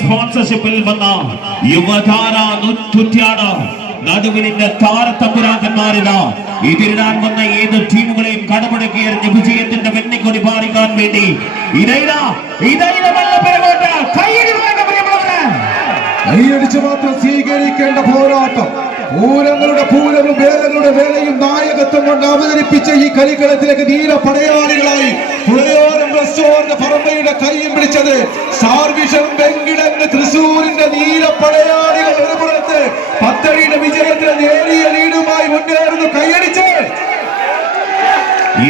സ്പോൺസർഷിപ്പിൽ വന്ന യുവതാര നുറ്റുറ്റിയാണ് നടുവിലിന്റെ താരത്തമ്പുരാക്കന്മാരിത എതിരിടാൻ വന്ന ഏത് ടീമുകളെയും കടമുടക്കി എറിഞ്ഞ് വിജയത്തിന്റെ വെണ്ണിക്കൊടി പാറിക്കാൻ വേണ്ടി കൈയടിച്ച് മാത്രം സ്വീകരിക്കേണ്ട പോരാട്ടം. പൂരങ്ങളുടെ പൂരവും വേലകളുടെ വേലയും നായകത്വം കൊണ്ട് അവതരിപ്പിച്ച ഈ കളിക്കളത്തിലേക്ക് ധീര പടയാളികളായി പുഴയോരം റെസ്റ്റോറന്റ് പറമ്പയുടെ കൈയും പിടിച്ചത് സാർവിഷൻ വെങ്കിടങ്ങ് തൃശൂരിന്റെ ധീര പടയാളികൾ ഒരു പുറത്ത് പത്തടിയുടെ വിജയത്തിന് നേരിയ ലീഡുമായി മുന്നേറുന്നു. കൈയടിച്ച്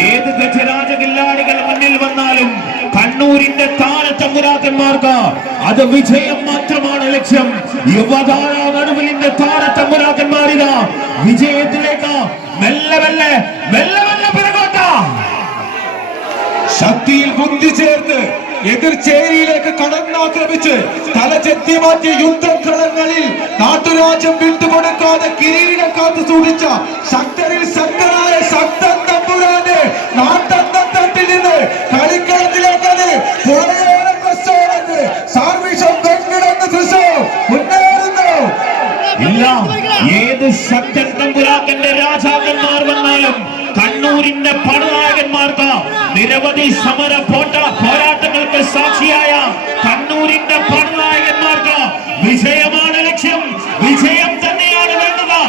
ഏത് ഗജരാജ കില്ലാടികൾ മുന്നിൽ വന്നാലും കണ്ണൂരിന്റെ താരത്തമ്പുരാക്കന്മാർക്ക് അത് വിജയം മാത്രമാണ് ലക്ഷ്യം. യുവതാര നടുവിലിന്റെ താരത്തമ്പുരാക്കന്മാരിതാ വിജയത്തിലേക്ക് മെല്ലെ മെല്ലെ മെല്ലെ മെല്ലെ പിറകോട്ട ശക്തിയിൽ ബുദ്ധി ചേർത്ത് എതിർചേരിയിലേക്ക് കടന്നാക്രമിച്ച് തല ചെത്തി മാറ്റിയ യുദ്ധക്കളങ്ങളിൽ നാട്ടുരാജ്യം വിട്ടുകൊടുക്കാതെ കിരീടം കാത്തു സൂക്ഷിച്ച ശക്തരിൽ ശക്തനായ ശക്തൻ തമ്പുരാന്റെ നാട്ടത്തിൽ നിന്ന് കളിക്കളത്തിലേക്കത് ഇല്ല. ഏത് ശക്തൻ തമ്പുരാക്കന്റെ രാജാക്കന്മാർ വന്നാലും കണ്ണൂരിന്റെ പടനായകന്മാർക്ക് നിരവധി സമര പോരാട്ടങ്ങൾക്ക് സാക്ഷിയായ കണ്ണൂരിന്റെ പടനായകന്മാർക്ക് വിജയമാണ് ലക്ഷ്യം. വിജയം തന്നെയാണ് വേണ്ടത്.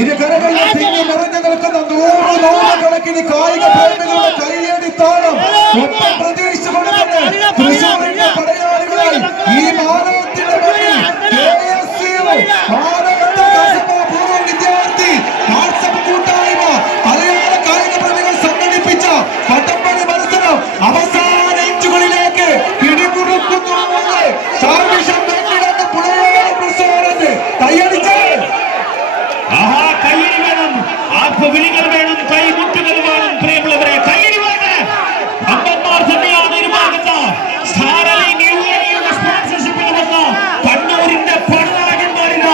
ഇരു കരകളിൽ തിങ്ങി നിറഞ്ഞു നിൽക്കുന്ന നൂറുകണക്കിന് കായിക പ്രേമികളുടെ കൈയടി താളം ഒപ്പം പ്രതീക്ഷിച്ചുകൊണ്ട് തന്നെ തൃശൂരിന്റെ പടയാളികളായി ഈ മാനവത്തിന്റെ വിദ്യാർത്ഥി വാട്സപ്പ് കൂട്ടായ്മ മലയാള കായിക പ്രേമികൾ സംഘടിപ്പിച്ച പട്ടപ്പണി മത്സരം അവസാന ഇഞ്ചുകളിലേക്ക് പിടിമുറുക്കുന്നു. കയ്യടി വേണം, ആത്മവിളികൾ വേണം, കൈമുട്ടുകൾ വേണം. പ്രിയമുള്ളവരെ, കയ്യടി വേണം. അമ്പന്മാർ തന്നെയാണ് ഒരു ഭാഗത്ത് സ്പോൺസർഷിപ്പിൽ വന്ന കണ്ണൂരിന്റെ പടനായകന്മാരില്ല.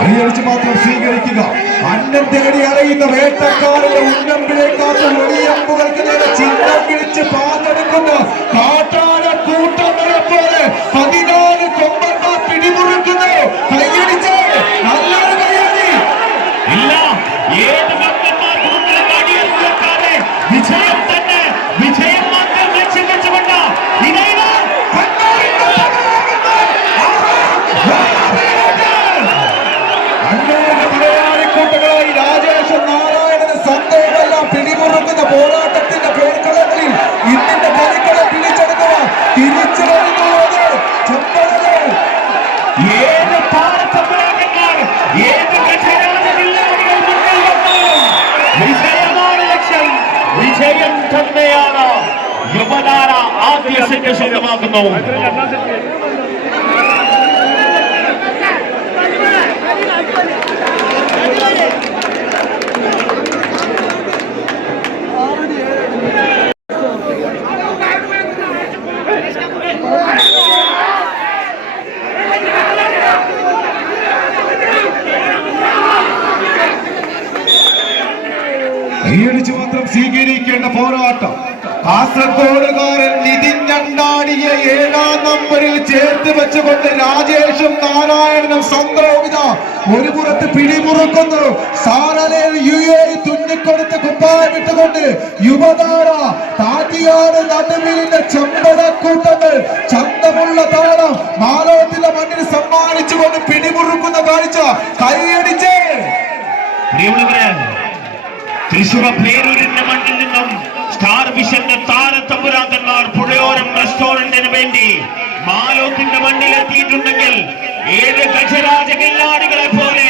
കൈയടിച്ച് മാത്രം സ്വീകരിക്കുക. അന്നം തേടി അറിയുന്ന വേട്ടക്കാരുടെ ഉന്നമ്പിലേക്കാത്ത ഒളിയമ്പുകൾക്ക് നേരെ ചിഹ്നം പിടിച്ച് പാതെടുക്കുന്ന കാട്ടാന കൂട്ടങ്ങളെ പോലെ 14 കൊമ്പന്മാർ പിടിമുറുക്കുന്നു. കൈയടിച്ച് നല്ലൊരു കൈയടി. ഇല്ല, ഏത് ഭക്തന്മാർക്ക് മുന്നിലും അടിയൊക്കെ വിജയം തന്നെ, വിജയം മാത്രം ലക്ഷ്യം വെച്ചുകൊണ്ട് കൂട്ടങ്ങളായി രാജേഷും നാരായണനും സന്ദേഹമെല്ലാം പിടിമുറുക്കുന്ന പോരാട്ടത്തിന്റെ പേർക്കളങ്ങളിൽ ഇന്നിന്റെ കളിക്കളെ പിടിച്ചെടുക്കുക. തിരിച്ചു വരുന്നത് ഏത് താരത്തമ്പുരാക്കന്മാർ, ഏത് ഗജരാജകില്ലാടികൾ മുന്നിൽ വന്നാലും വിജയമാണ് ലക്ഷ്യം. വിജയം തന്നെയാണ് യുവതാര ആദ്യ സെറ്റ് സ്വന്തമാക്കുന്നു. കൈയടിച്ച് മാത്രം സ്വീകരിക്കേണ്ട പോരാട്ടം. കാസർഗോഡുകാരൻ നിതിൻ ഞണ്ടാടിയ 7ാം നമ്പറിൽ ചേർത്ത് വെച്ചുകൊണ്ട് രാജേഷും നാരായണനും സംഗ്രഹിത ഒരു പുറത്ത് പിടിമുറുക്കുന്നു. സാരലയിൽ UAE തുന്നിക്കൊടുത്ത് കുപ്പായമിട്ടുകൊണ്ട് യുവതാര താറ്റിയാണ് നടുവിലിന്റെ ചെമ്പടക്കൂട്ടങ്ങൾ ചന്തമുള്ള താളം മാലോത്തിന്റെ മണ്ണിൽ സമ്മാനിച്ചുകൊണ്ട് പിടിമുറുക്കുന്ന കാഴ്ച. കൈയടിച്ച് തൃശൂർ പേരൂരിന്റെ മണ്ണിൽ നിന്നും സ്റ്റാർ വിഷന്റെ താരത്തമ്പുരാക്കന്മാർ പുഴയോരം റെസ്റ്റോറന്റിന് വേണ്ടി മാലോത്തിന്റെ മണ്ണിലെത്തിയിട്ടുണ്ടെങ്കിൽ ഏത് ഗജരാജ കില്ലാടികളെ പോലെ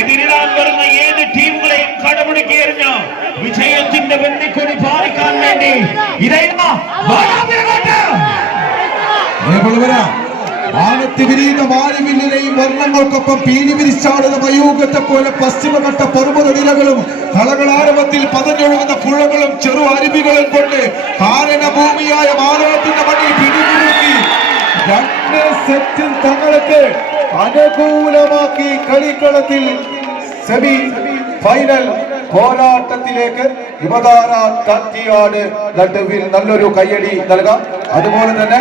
എതിരിടാൻ വരുന്ന ഏത് ടീമുകളെയും കടമുടക്കി എറിഞ്ഞ് വിജയത്തിന്റെ വെണ്ണിക്കൊടി പാറിക്കാൻ വേണ്ടി ആനത്തി വിരീത മാരിവില്ലിനെയും വർണ്ണങ്ങൾക്കൊപ്പം പീലി വിരിച്ചാടുന്ന മയൂകത്തെ പോലെ പശ്ചിമഘട്ട പർവ്വത നിലകളും കളകളാരവത്തിൽ പതഞ്ഞൊഴുകുന്ന പുഴകളും ചെറു അരുവികളും കൊണ്ട് കാരണഭൂമിയായ മാനവത്തിന്റെ മണ്ണിൽ പിടിമുറുക്കി രണ്ട് സെറ്റിൽ തങ്ങൾക്ക് അനുകൂലമാക്കി കളിക്കളത്തിൽ സെമി ഫൈനൽ പോരാട്ടത്തിലേക്ക് യുവതാര തട്ടിയാണ് നടുവിൽ നല്ലൊരു കയ്യടി നൽകാം. അതുപോലെ തന്നെ